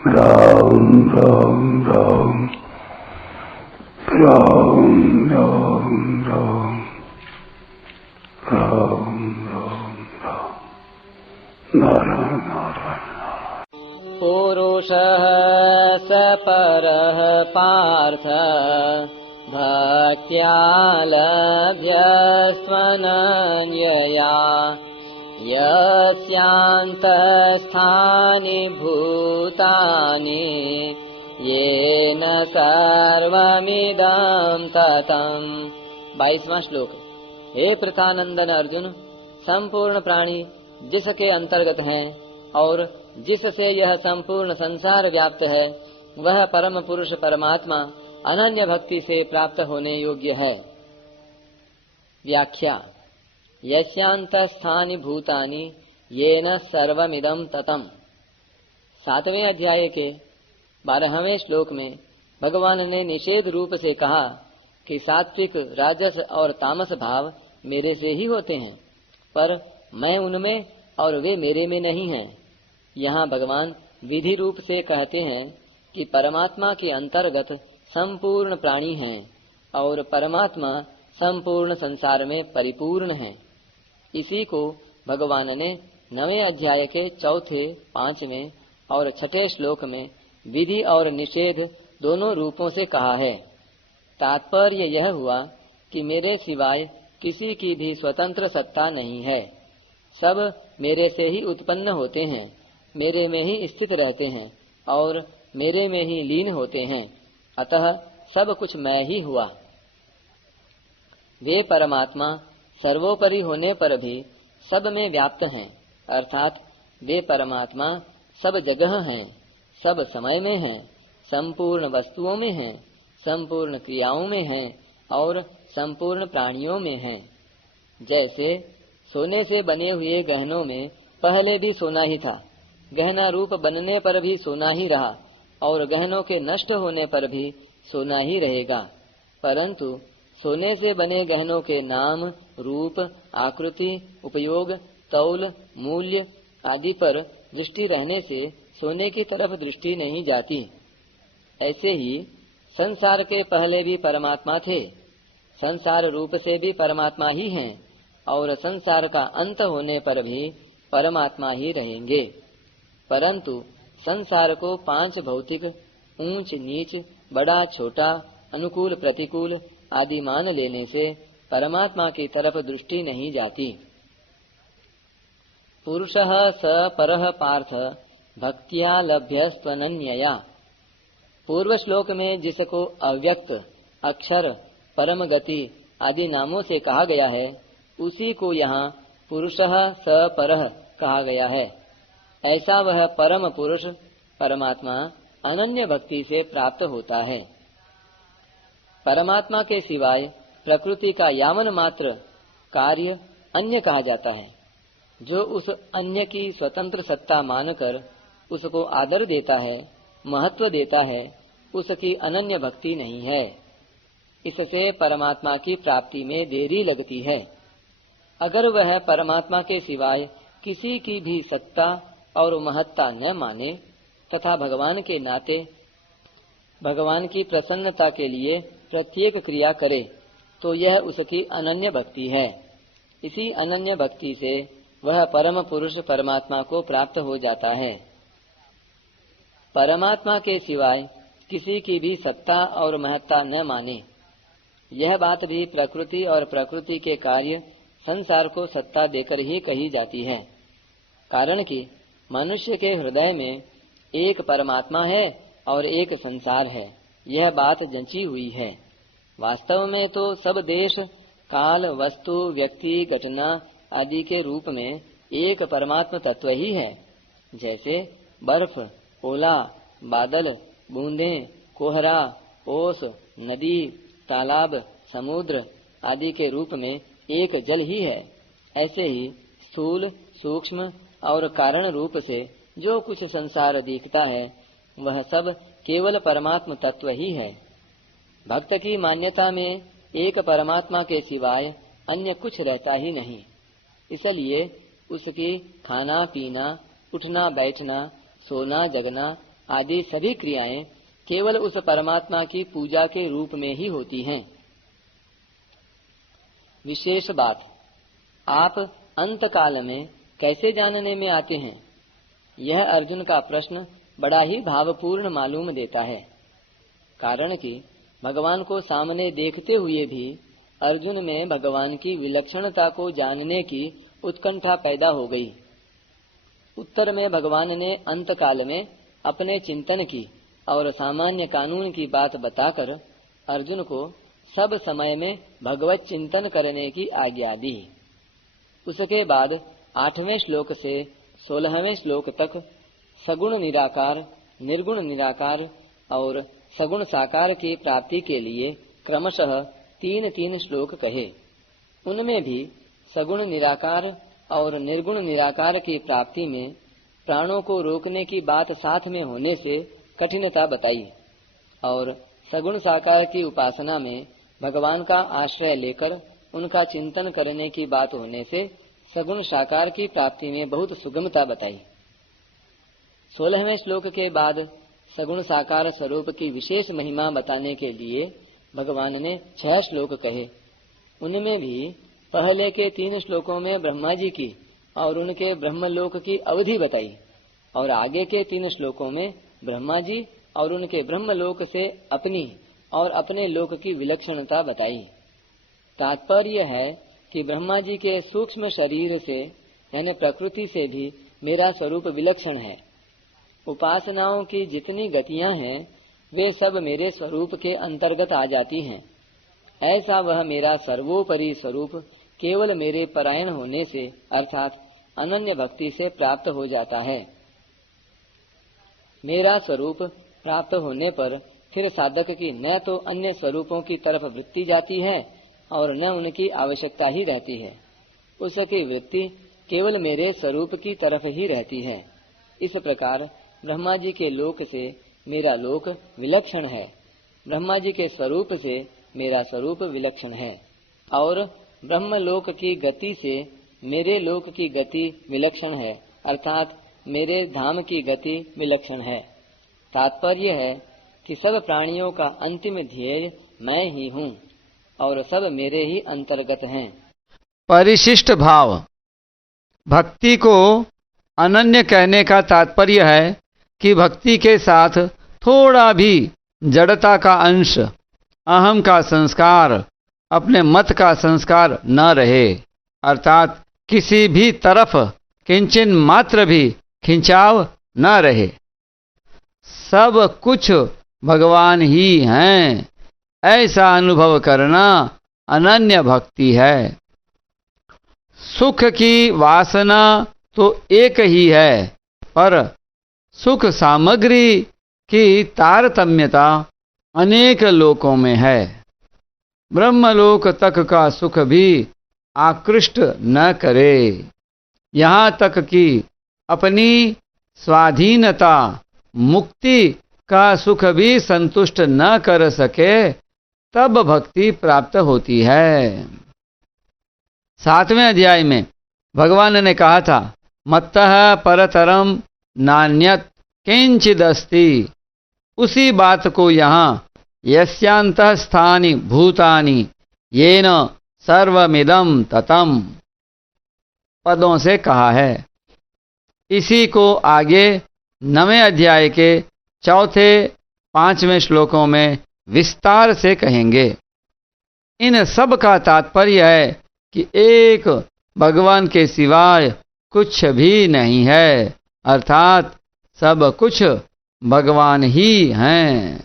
राम राम राम राम राम राम राम राम राम नारायण नारायण। पुरुषः स परः पार्थ भक्त्या लभ्यस्त्वनन्यया यस्यान्तस्थानि भूतानि येन सर्वमिदं ततम्। 22वां श्लोक। हे प्रथानंदन अर्जुन, संपूर्ण प्राणी जिसके अंतर्गत हैं और जिससे यह संपूर्ण संसार व्याप्त है, वह परम पुरुष परमात्मा अनन्य भक्ति से प्राप्त होने योग्य है। व्याख्या। यस्यान्तस्थानि भूतानि येन सर्वमिदं ततम्। 7वें अध्याय के 12वें श्लोक में भगवान ने निषेध रूप से कहा कि सात्विक, राजस और तामस भाव मेरे से ही होते हैं, पर मैं उनमें और वे मेरे में नहीं हैं। यहाँ भगवान विधि रूप से कहते हैं कि परमात्मा के अंतर्गत संपूर्ण प्राणी हैं और परमात्मा संपूर्ण संसार में परिपूर्ण है। इसी को भगवान ने 9वें अध्याय के 4, 5वें और 6ठे श्लोक में विधि और निषेध दोनों रूपों से कहा है। तात्पर्य यह हुआ कि मेरे सिवाय किसी की भी स्वतंत्र सत्ता नहीं है। सब मेरे से ही उत्पन्न होते हैं, मेरे में ही स्थित रहते हैं और मेरे में ही लीन होते हैं। अतः सब कुछ मैं ही हुआ। वे परमात्मा सर्वोपरि होने पर भी सब में व्याप्त हैं, अर्थात वे परमात्मा सब जगह हैं, सब समय में हैं, संपूर्ण वस्तुओं में हैं, संपूर्ण क्रियाओं में हैं और संपूर्ण प्राणियों में हैं। जैसे सोने से बने हुए गहनों में पहले भी सोना ही था, गहना रूप बनने पर भी सोना ही रहा और गहनों के नष्ट होने पर भी सोना ही रहेगा। परंतु सोने से बने गहनों के नाम, रूप, आकृति, उपयोग, तौल, मूल्य आदि पर दृष्टि रहने से सोने की तरफ दृष्टि नहीं जाती। ऐसे ही संसार के पहले भी परमात्मा थे, संसार रूप से भी परमात्मा ही हैं और संसार का अंत होने पर भी परमात्मा ही रहेंगे। परंतु संसार को 5 भौतिक, ऊंच नीच, बड़ा छोटा, अनुकूल प्रतिकूल आदि मान लेने से परमात्मा की तरफ दृष्टि नहीं जाती। पुरुषः स परः पार्थ भक्त्या लभ्यस्त्वनन्यया। पूर्व श्लोक में जिसको अव्यक्त, अक्षर, परम गति आदि नामों से कहा गया है, उसी को यहाँ पुरुषः स परः कहा गया है। ऐसा वह परम पुरुष परमात्मा अनन्य भक्ति से प्राप्त होता है। परमात्मा के सिवाय प्रकृति का यावन मात्र कार्य अन्य कहा जाता है। जो उस अन्य की स्वतंत्र सत्ता मानकर उसको आदर देता है, महत्व देता है, उसकी अनन्य भक्ति नहीं है। इससे परमात्मा की प्राप्ति में देरी लगती है। अगर वह परमात्मा के सिवाय किसी की भी सत्ता और महत्ता न माने तथा भगवान के नाते भगवान की प्रसन्नता के लिए प्रत्येक क्रिया करे, तो यह उसकी अनन्य भक्ति है। इसी अनन्य भक्ति से वह परम पुरुष परमात्मा को प्राप्त हो जाता है। परमात्मा के सिवाय किसी की भी सत्ता और महत्ता न माने। यह बात भी प्रकृति और प्रकृति के कार्य संसार को सत्ता देकर ही कही जाती है। कारण कि मनुष्य के हृदय में एक परमात्मा है और एक संसार है, यह बात जंची हुई है। वास्तव में तो सब देश, काल, वस्तु, व्यक्ति, घटना आदि के रूप में एक परमात्म तत्व ही है। जैसे बर्फ, ओला, बादल, बूंदें, कोहरा, ओस, नदी, तालाब, समुद्र आदि के रूप में एक जल ही है। ऐसे ही स्थूल, सूक्ष्म और कारण रूप से जो कुछ संसार दिखता है, वह सब केवल परमात्म तत्व ही है। भक्त की मान्यता में एक परमात्मा के सिवाय अन्य कुछ रहता ही नहीं। इसलिए उसकी खाना पीना, उठना बैठना, सोना जगना आदि सभी क्रियाएं केवल उस परमात्मा की पूजा के रूप में ही होती हैं। विशेष बात, आप अंत काल में कैसे जानने में आते हैं? यह अर्जुन का प्रश्न बड़ा ही भावपूर्ण मालूम देता है। कारण कि भगवान को सामने देखते हुए भी अर्जुन में भगवान की विलक्षणता को जानने की उत्कंठा पैदा हो गई। उत्तर में भगवान ने अंत काल में अपने चिंतन की और सामान्य कानून की बात बताकर अर्जुन को सब समय में भगवत चिंतन करने की आज्ञा दी। उसके बाद 8वें श्लोक से 16वें श्लोक तक सगुण निराकार, निर्गुण निराकार और सगुण साकार की प्राप्ति के लिए क्रमशः 3-3 श्लोक कहे। उनमें भी सगुण निराकार और निर्गुण निराकार की प्राप्ति में प्राणों को रोकने की बात साथ में होने से कठिनता बताई और सगुण साकार की उपासना में भगवान का आश्रय लेकर उनका चिंतन करने की बात होने से सगुण साकार की प्राप्ति में बहुत सुगमता बताई। 16वें श्लोक के बाद सगुण साकार स्वरूप की विशेष महिमा बताने के लिए भगवान ने 6 श्लोक कहे। उनमें भी पहले के 3 श्लोकों में ब्रह्मा जी की और उनके ब्रह्मलोक की अवधि बताई और आगे के 3 श्लोकों में ब्रह्मा जी और उनके ब्रह्मलोक से अपनी और अपने लोक की विलक्षणता बताई। तात्पर्य है कि ब्रह्मा जी के सूक्ष्म शरीर से यानी प्रकृति से भी मेरा स्वरूप विलक्षण है। उपासनाओं की जितनी गतियां हैं वे सब मेरे स्वरूप के अंतर्गत आ जाती हैं। ऐसा वह मेरा सर्वोपरि स्वरूप केवल मेरे परायण होने से अर्थात अनन्य भक्ति से प्राप्त हो जाता है। मेरा स्वरूप प्राप्त होने पर फिर साधक की न तो अन्य स्वरूपों की तरफ वृत्ति जाती है और न उनकी आवश्यकता ही रहती है। उसकी वृत्ति केवल मेरे स्वरूप की तरफ ही रहती है। इस प्रकार ब्रह्मा जी के लोक से मेरा लोक विलक्षण है, ब्रह्मा जी के स्वरूप से मेरा स्वरूप विलक्षण है और ब्रह्मलोक की गति से मेरे लोक की गति विलक्षण है अर्थात मेरे धाम की गति विलक्षण है। तात्पर्य है कि सब प्राणियों का अंतिम ध्येय मैं ही हूँ और सब मेरे ही अंतर्गत हैं। परिशिष्ट भाव। भक्ति को अनन्य कहने का तात्पर्य है कि भक्ति के साथ थोड़ा भी जड़ता का अंश, अहम का संस्कार, अपने मत का संस्कार न रहे अर्थात किसी भी तरफ किंचन मात्र भी खिंचाव न रहे। सब कुछ भगवान ही हैं, ऐसा अनुभव करना अनन्य भक्ति है। सुख की वासना तो एक ही है पर सुख सामग्री की तारतम्यता अनेक लोकों में है। ब्रह्मलोक तक का सुख भी आकृष्ट न करे, यहाँ तक कि अपनी स्वाधीनता मुक्ति का सुख भी संतुष्ट न कर सके तब भक्ति प्राप्त होती है। 7वें अध्याय में भगवान ने कहा था, मत्तः परतरम नान्यत् किंचिदस्ति। उसी बात को यहाँ यस्यांतः स्थानि भूतानि येन सर्वमिदं ततम् पदों से कहा है। इसी को आगे 9वें अध्याय के 4-5वें श्लोकों में विस्तार से कहेंगे। इन सब का तात्पर्य है कि एक भगवान के सिवाय कुछ भी नहीं है अर्थात सब कुछ भगवान ही हैं।